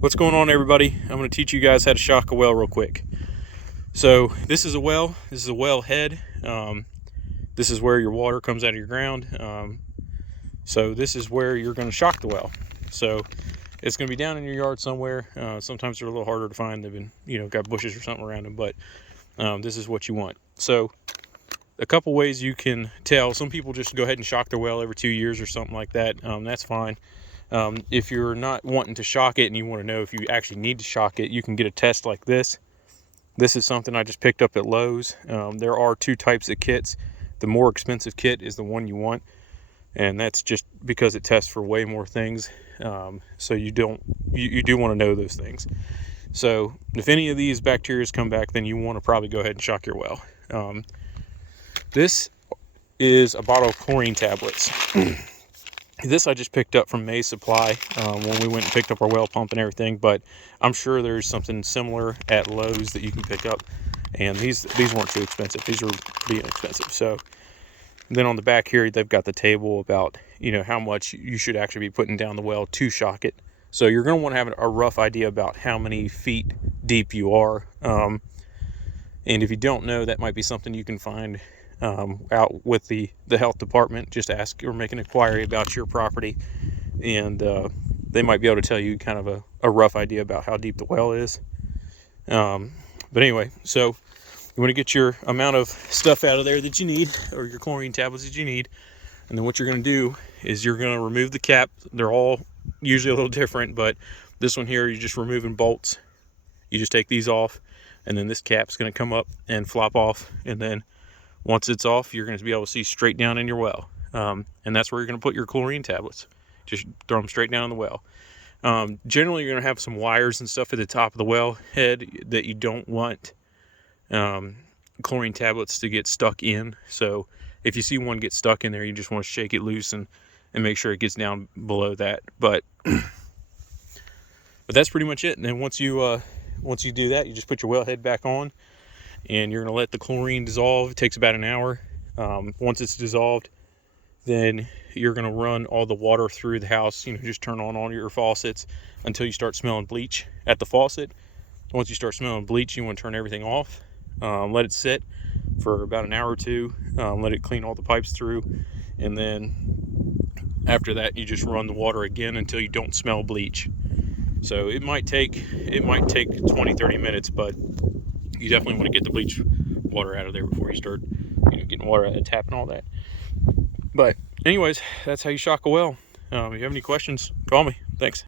What's going on, everybody? I'm going to teach you guys how to shock a well real quick. So this is a well. This is a well head. This is where your water comes out of your ground. So this is where you're going to shock the well. So it's going to be down in your yard somewhere. Sometimes they're a little harder to find. They've been, got bushes or something around them, but this is what you want. So a couple ways you can tell. Some people just go ahead and shock their well every 2 years or something like that. That's fine. If you're not wanting to shock it and you want to know if you actually need to shock it, you can get a test like this. This is something I just picked up at Lowe's. There are two types of kits. The more expensive kit is the one you want, and that's just because it tests for way more things. So you do want to know those things. So if any of these bacteria come back, then you want to probably go ahead and shock your well. This is a bottle of chlorine tablets. This I just picked up from May's Supply when we went and picked up our well pump and everything, but I'm sure there's something similar at Lowe's that you can pick up, and these weren't too expensive. These are pretty inexpensive. So then on the back here, they've got the table about how much you should actually be putting down the well to shock it. So you're going to want to have a rough idea about how many feet deep you are, and if you don't know, that might be something you can find out with the health department. Just ask or make an inquiry about your property, and they might be able to tell you kind of a rough idea about how deep the well is. But anyway, so you want to get your amount of stuff out of there that you need, or your chlorine tablets that you need, and then what you're going to do is you're going to remove the cap. They're all usually a little different, but this one here, you're just removing bolts. You just take these off, and then this cap's going to come up and flop off, and then once it's off, you're going to be able to see straight down in your well. And that's where you're going to put your chlorine tablets. Just throw them straight down in the well. Generally, you're going to have some wires and stuff at the top of the well head that you don't want chlorine tablets to get stuck in. So if you see one get stuck in there, you just want to shake it loose and make sure it gets down below that. But that's pretty much it. And then once you do that, you just put your well head back on, and you're going to let the chlorine dissolve. It takes about an hour. Once it's dissolved, then you're going to run all the water through the house. Just turn on all your faucets until you start smelling bleach at the faucet. Once you start smelling bleach, you want to turn everything off. Let it sit for about an hour or two. Let it clean all the pipes through, and then after that, you just run the water again until you don't smell bleach. So it might take 20-30 minutes, but you definitely want to get the bleach water out of there before you start getting water out of the tap and all that. But anyways, that's how you shock a well. If you have any questions, call me. Thanks.